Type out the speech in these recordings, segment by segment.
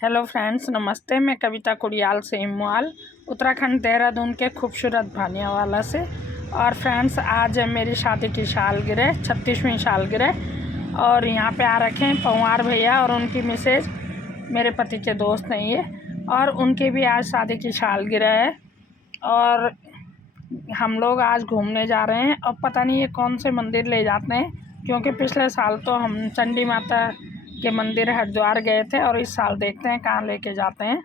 Hello friends, नमस्ते। मैं कविता कुड़ियाल से इमवाल, उत्तराखंड देहरादून के खूबसूरत भानियावाला से। और फ्रेंड्स, आज है मेरी शादी की सालगिरह, 36वीं सालगिरह। और यहाँ पे आ रखे हैं पंवार भैया और उनकी मिसेज, मेरे पति के दोस्त हैं ये। और उनकी भी आज शादी की सालगिरह है और हम लोग आज घूमने जा रहे हैं। अब पता नहीं ये कौन से मंदिर ले जाते हैं, क्योंकि पिछले साल तो हम चंडी माता के मंदिर हरिद्वार गए थे और इस साल देखते हैं कहाँ लेके जाते हैं।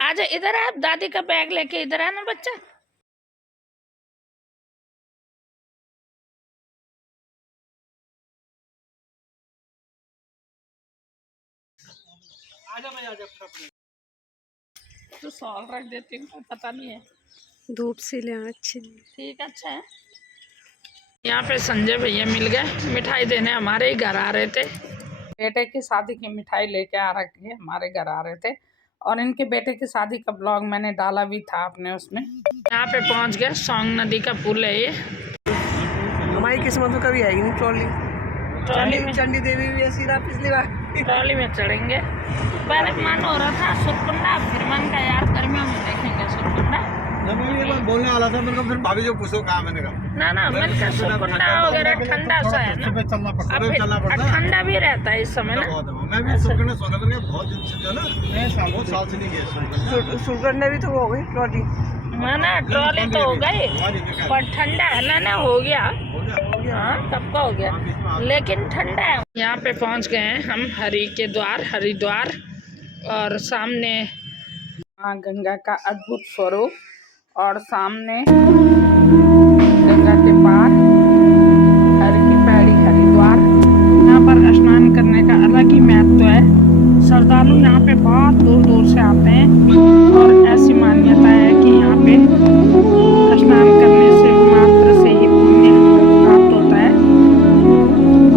आज इधर आप दादी का बैग लेके इधर है ना बच्चा। आजा भाई आजा, तो सॉल रख देती हूँ, पता नहीं है धूप से ले अच्छे। ठीक, अच्छा है। यहाँ पे संजय भैया मिल गए, मिठाई देने हमारे ही घर आ रहे थे। बेटे की शादी की मिठाई लेके आ रखी है, हमारे घर आ रहे थे। और इनके बेटे की शादी का ब्लॉग मैंने डाला भी था अपने उसमें। यहाँ पे पहुँच गए, सौंग नदी का पुल है ये। हमारी किस्मत में कभी आएगी नहीं ट्रॉली में। चंडी देवी भी ऐसी रहा पिछली बार। ट्रॉली में चढ़ेंगे। पहले मन हो रहा था सुरकुंडा, फिर मन का यार गर्मियों में देखेंगे सुरकुंडा। बोलने वाला था मेरे को, फिर भाभी जो पूछो कहाँ मैंने कहा ना मन का सुरकुंडा वगैरह ठंडा सा है ना, चलना पड़ता है, ठंडा भी रहता है इस समय ना। मैं भी सुरकुंडा सोना करके बहुत दिन से जो ना बहुत साल से नहीं गया। सुरकुंडा भी तो हो गई ट्रॉली, ना ट्रॉली तो हो गई, पर ठंडा है ना हो गया। हाँ, कब का हो गया, लेकिन ठंडा है। यहाँ पे पहुँच गए हैं हम हरि के द्वार, हरिद्वार। और सामने माँ गंगा का अद्भुत स्वरूप, और सामने गंगा के पार हरि की पैड़ी हरिद्वार। यहाँ पर स्नान करने का अलग ही महत्व है। श्रद्धालु यहाँ पे बहुत दूर दूर से आते हैं और ऐसी मान्यता है कि यहाँ पे स्नान करने से मात्र से ही पुण्य प्राप्त होता है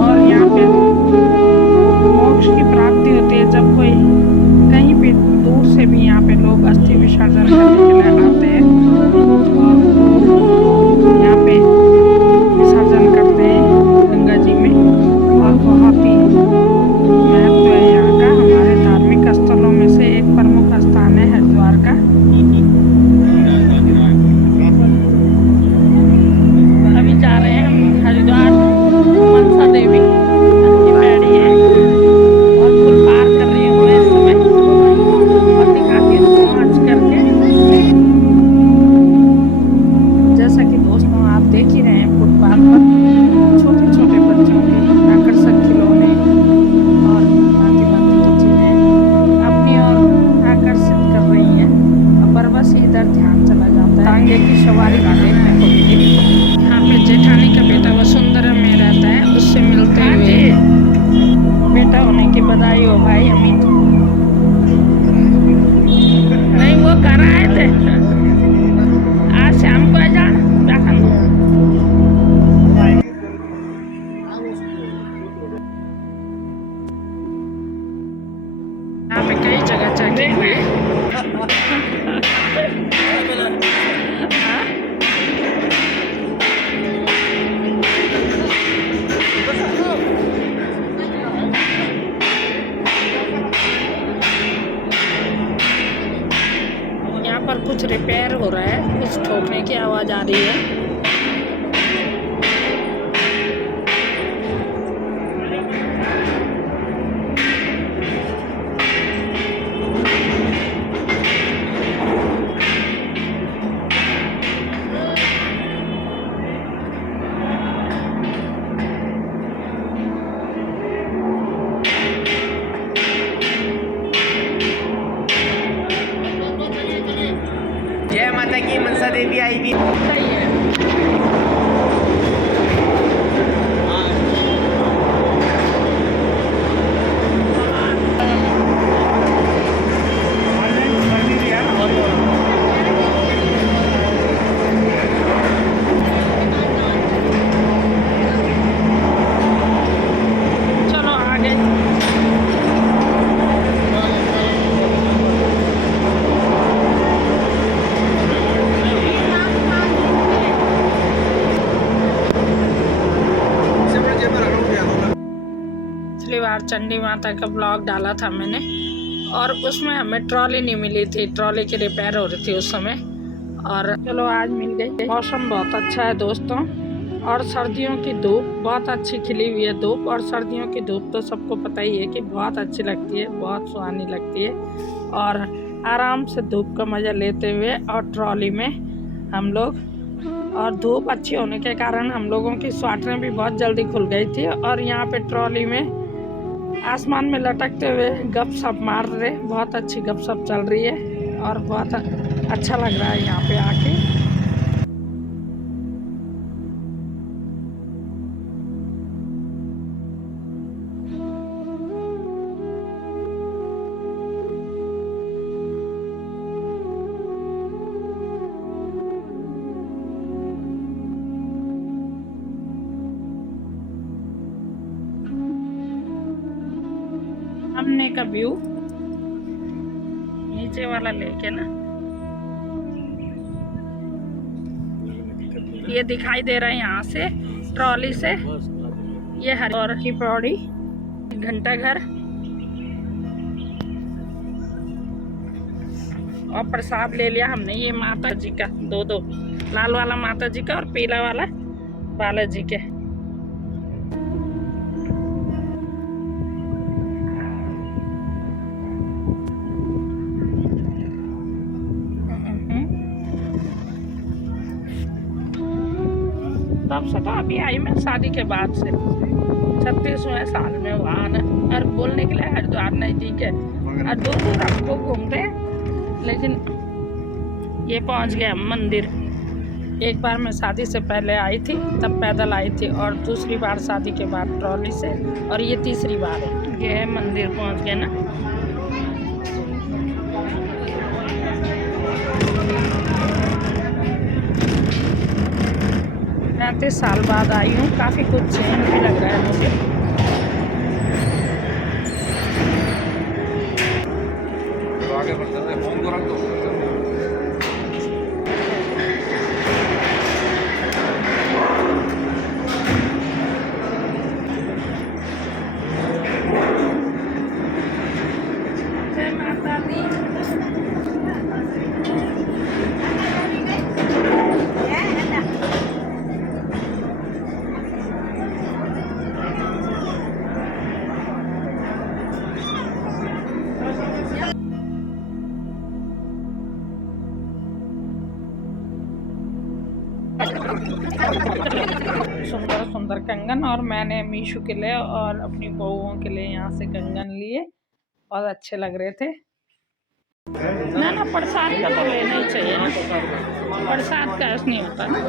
और यहाँ पे मोक्ष की प्राप्ति होती है। जब कोई कहीं भी दूर से भी यहाँ पे लोग अस्थि विसर्जन करने के लिए आते हैं और यहाँ पे विसर्जन करते हैं गंगा जी में। और बहुत ही महत्व है यहाँ का, हमारे धार्मिक स्थलों में से एक प्रमुख स्थान है हरिद्वार का। अभी जा रहे हैं हम हरिद्वार, मनसा देवी की पैड़ी है और पुल पार कर रही हूँ मैं इस समय और दिखाती हूँ पहुँच करके। जैसा कि दोस्तों आप देख ही रहे हैं, फुटपाथ पर छोटे छोटे बच्चों के आकर्षक खिलौने और भांति भांति की चीजें अपनी ओर आकर्षित कर रही हैं। पर बस इधर ध्यान चला जाता है। टांगे की सवारी भी देखने को मिली। यहाँ पे जेठानी का बेटा वसुंधरा में रहता है, उससे मिलते हुए बेटा होने की बधाई हो भाई अमित। नहीं, वो घर आए थे आज शाम को। जा यहाँ पे कई जगह चेकिंग है। यहाँ पर कुछ रिपेयर हो रहा है, कुछ ठोकने की आवाज आ रही है। जय माता की, मनसा देवी आई भी। सही है। चलो आगे। चंडी माता का ब्लॉग डाला था मैंने, और उसमें हमें ट्रॉली नहीं मिली थी, ट्रॉली की रिपेयर हो रही थी उस समय। और चलो आज मिल गई। मौसम बहुत अच्छा है दोस्तों, और सर्दियों की धूप बहुत अच्छी खिली हुई है धूप। और सर्दियों की धूप तो सबको पता ही है कि बहुत अच्छी लगती है, बहुत सुहानी लगती है। और आराम से धूप का मज़ा लेते हुए और ट्रॉली में हम लोग, और धूप अच्छी होने के कारण हम लोगों की स्वेटरें भी बहुत जल्दी खुल गई थी। और यहाँ पे ट्रॉली में आसमान में लटकते हुए गपशप मार रहे, बहुत अच्छी गपशप चल रही है और बहुत अच्छा लग रहा है यहाँ पे आके। सामने का व्यू नीचे वाला लेके ना, ये दिखाई दे रहा है यहाँ से ट्रॉली से। ये हरिद्वार की पौड़ी, घंटा घर, और प्रसाद ले लिया हमने ये माता जी का, दो लाल वाला माता जी का और पीला वाला बालाजी के। तब से तो अभी आई मैं शादी के बाद से 36वें साल में वहाँ न, और बोलने के लिए हरिद्वार नजदीक है और दूर दूर हमको घूमते हैं, लेकिन ये पहुँच गए हम मंदिर। एक बार मैं शादी से पहले आई थी, तब पैदल आई थी, और दूसरी बार शादी के बाद ट्रॉली से, और ये तीसरी बार है। ये है मंदिर, पहुँच गए ना। 35 साल बाद आई हूँ, काफ़ी कुछ चेंज भी लग रहा है मुझे। आगे बढ़ते हैं, फोन को रख दो। जय माता दी। सुंदर सुंदर कंगन, और मैंने मीशू के लिए और अपनी बहुओं के लिए यहाँ से कंगन लिए, बहुत अच्छे लग रहे थे। ना ना, प्रसाद का तो लेना ही चाहिए ना, प्रसाद का नहीं होता ना।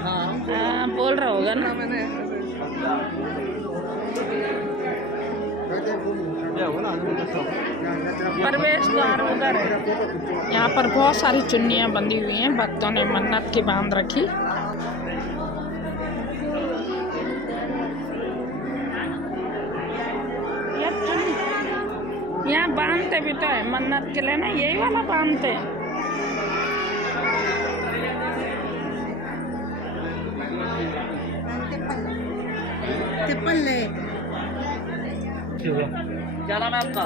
हाँ, बोल रहा होगा ना। प्रवेश द्वार उधर है। यहाँ पर बहुत सारी चुन्नियाँ बंधी हुई हैं, भक्तों ने मन्नत की बांध रखी। यहाँ बांधते भी तो है मन्नत के लिए ना, यही वाला बांधते हैं। जाना ना आपका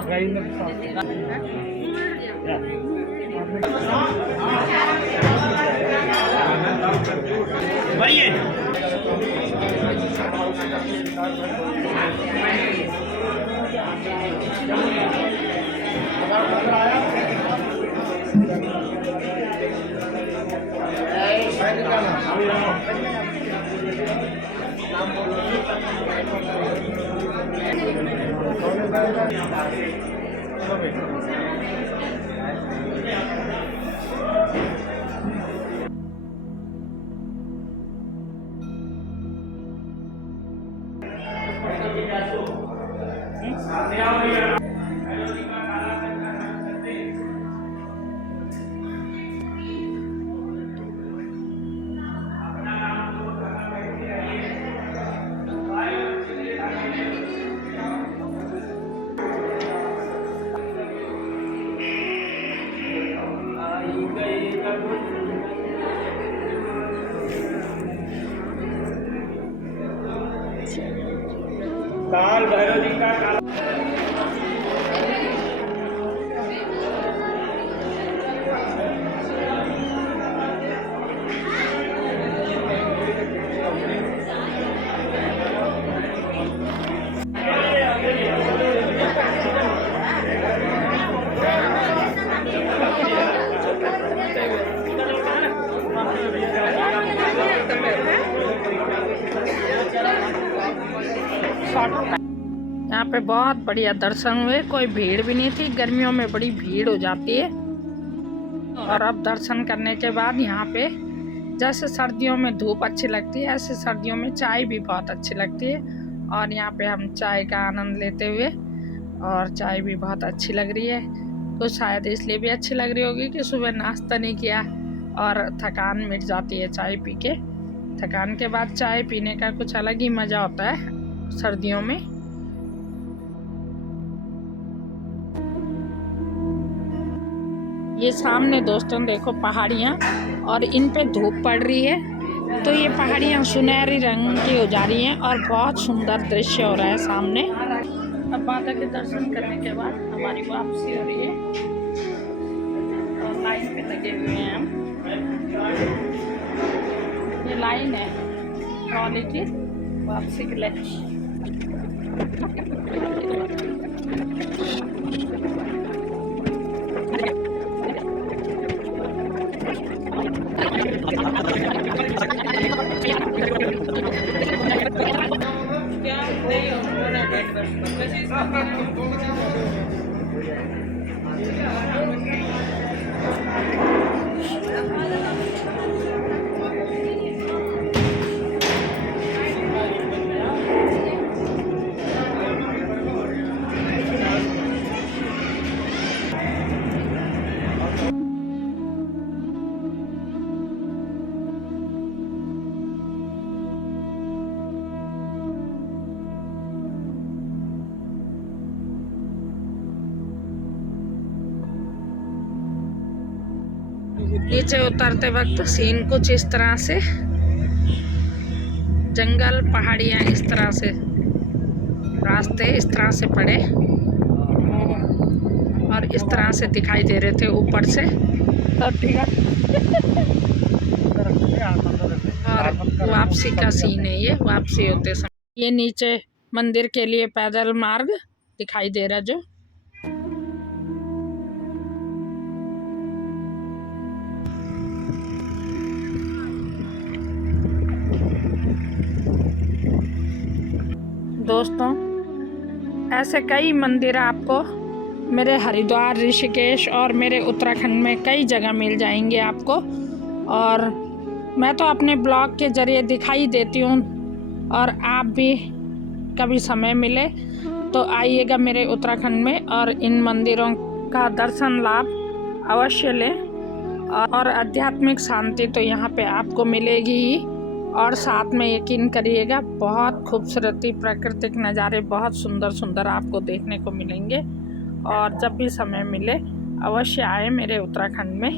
काल भैरव जी का पे बहुत बढ़िया दर्शन हुए, कोई भीड़ भी नहीं थी। गर्मियों में बड़ी भीड़ हो जाती है। और अब दर्शन करने के बाद यहाँ पे जैसे सर्दियों में धूप अच्छी लगती है, ऐसे सर्दियों में चाय भी बहुत अच्छी लगती है। और यहाँ पे हम चाय का आनंद लेते हुए, और चाय भी बहुत अच्छी लग रही है। तो शायद इसलिए भी अच्छी लग रही होगी कि सुबह नाश्ता नहीं किया और थकान मिट जाती है चाय पी के। थकान के बाद चाय पीने का कुछ अलग ही मज़ा होता है सर्दियों में। ये सामने दोस्तों देखो पहाड़ियाँ, और इन पे धूप पड़ रही है तो ये पहाड़ियाँ सुनहरी रंग की हो जा रही हैं और बहुत सुंदर दृश्य हो रहा है सामने। अब माता के दर्शन करने के बाद हमारी वापसी हो रही है और लाइन पे लगे हुए हैं हम। ये लाइन है ट्रॉली की वापसी के लिए। नीचे उतरते वक्त सीन कुछ इस तरह से, जंगल पहाड़ियाँ इस तरह से, रास्ते इस तरह से पड़े और इस तरह से दिखाई दे रहे थे ऊपर से। तो ठीक है। और वापसी का सीन है ये, वापसी होते समय। ये नीचे मंदिर के लिए पैदल मार्ग दिखाई दे रहा जो। दोस्तों ऐसे कई मंदिर आपको मेरे हरिद्वार, ऋषिकेश और मेरे उत्तराखंड में कई जगह मिल जाएंगे आपको। और मैं तो अपने ब्लॉग के ज़रिए दिखाई देती हूँ, और आप भी कभी समय मिले तो आइएगा मेरे उत्तराखंड में और इन मंदिरों का दर्शन लाभ अवश्य लें। और आध्यात्मिक शांति तो यहाँ पे आपको मिलेगी ही, और साथ में यकीन करिएगा बहुत खूबसूरती, प्राकृतिक नज़ारे बहुत सुंदर सुंदर आपको देखने को मिलेंगे। और जब भी समय मिले अवश्य आए मेरे उत्तराखंड में।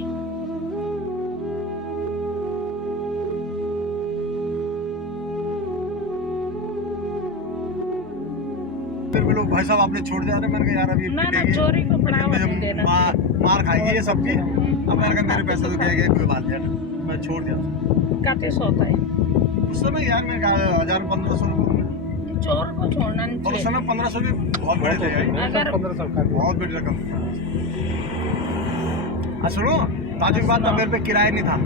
फिर भी लोग भाई साहब आपने छोड़ दिया। मैंने कहा यार अभी ना चोरी को बढ़ावा नहीं देना। मार खाएगी ये सबकी। अब मैंने कहा मेरे पैसा तो क्या कोई बात नहीं, मैं छोड़ दिया। काटे होता है उस समय यार मैंने कहा 1000-1500 चोर को छोड़ना नहीं और उस चाहिए। समय 1500 भी बहुत बड़े थे यार। अगर 1500 बहुत बड़ी रकम। सुनो ताजु की बात, तब मेरे पे किराया नहीं था।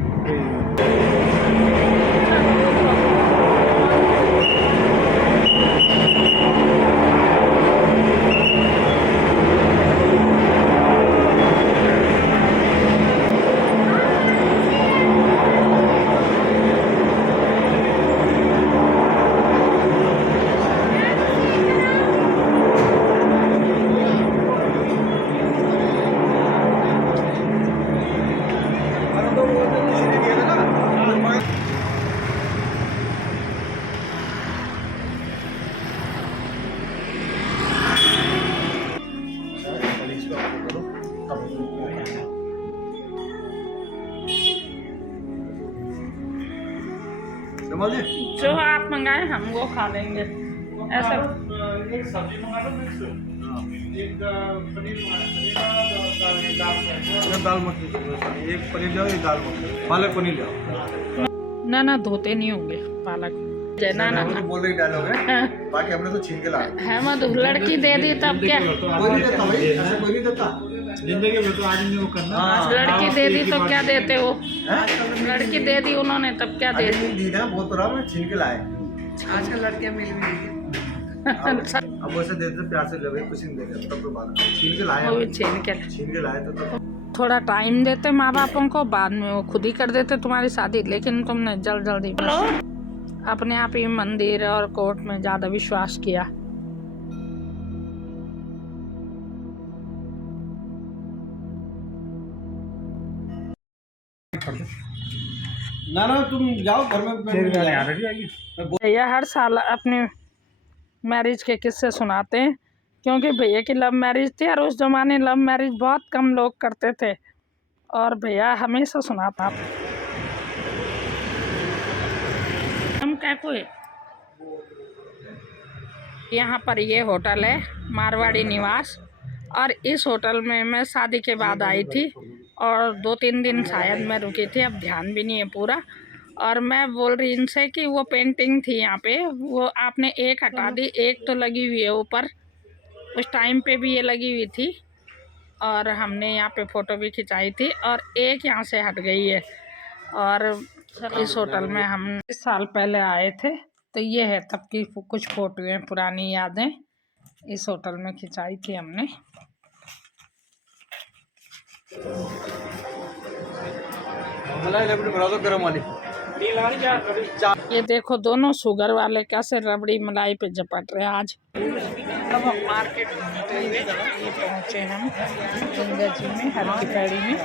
जो आप मंगाए हम वो खा लेंगे। ऐसा एक सब्जी मंगा लो मिक्स, एक पनीर दाल मखनी, एक पनीर जाओ, एक दाल मखनी, पालक पनीर जाओ। ना धोते नहीं होंगे पालक। ना बोल रही डायलॉग है, बाकी हमने तो छीन के लाया है। मत लड़की दे दी तब क्या? कोई नहीं देता भाई, ऐसा कोई नहीं देता जिंदगी में। तो आदमी वो करना। लड़की दे दी तो क्या देते हो? लड़की दे दी उन्होंने तब क्या दे दी? दी ना, बहुत रहा मैं छीन के लाए। आजकल लड़कियां मिल भी रही है। अब वैसे देते प्यार से ले कुछ नहीं देते तब तो बात छीन के लाए वो भी छीन के लाए तो तब थोड़ा टाइम देते माँ बापों को, बाद में वो खुद ही कर देते तुम्हारी शादी, लेकिन तुमने जल्दी अपने आप ही मंदिर और कोर्ट में ज़्यादा विश्वास किया। ना तुम जाओ घर में। भैया हर साल अपने मैरिज के किस्से सुनाते हैं, क्योंकि भैया की लव मैरिज थी और उस जमाने लव मैरिज बहुत कम लोग करते थे, और भैया हमेशा सुनाता था। हम क्या कोई यहाँ पर ये होटल है मारवाड़ी निवास, और इस होटल में मैं शादी के बाद आई थी और 2-3 दिन शायद मैं रुकी थी, अब ध्यान भी नहीं है पूरा। और मैं बोल रही इनसे कि वो पेंटिंग थी यहाँ पे, वो आपने एक हटा दी, एक तो लगी हुई है ऊपर, उस टाइम पे भी ये लगी हुई थी और हमने यहाँ पे फ़ोटो भी खिंचाई थी, और एक यहाँ से हट गई है। और इस होटल में हम 1 साल पहले आए थे, तो ये है तब की कुछ फ़ोटो हैं, पुरानी यादें इस होटल में खिंचाई थी हमने। ये देखो दोनों शुगर वाले कैसे रबड़ी मलाई पे झपट रहे आज। अब हम मार्केट घूमते हुए ये पहुँचे हम गंगा जी में, हर की पैड़ी में।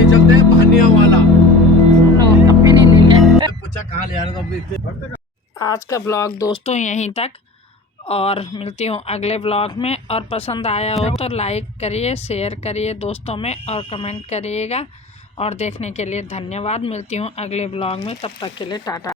ले चलते हैं भानिया वाला। लो कभी नहीं ले लिया। पूछा कहाँ ले आ रहे हो, तो आज का ब्लॉग दोस्तों यहीं तक, और मिलती हूँ अगले ब्लॉग में। और पसंद आया हो तो लाइक करिए, शेयर करिए दोस्तों में, और कमेंट करिएगा। और देखने के लिए धन्यवाद। मिलती हूँ अगले ब्लॉग में, तब तक के लिए टाटा।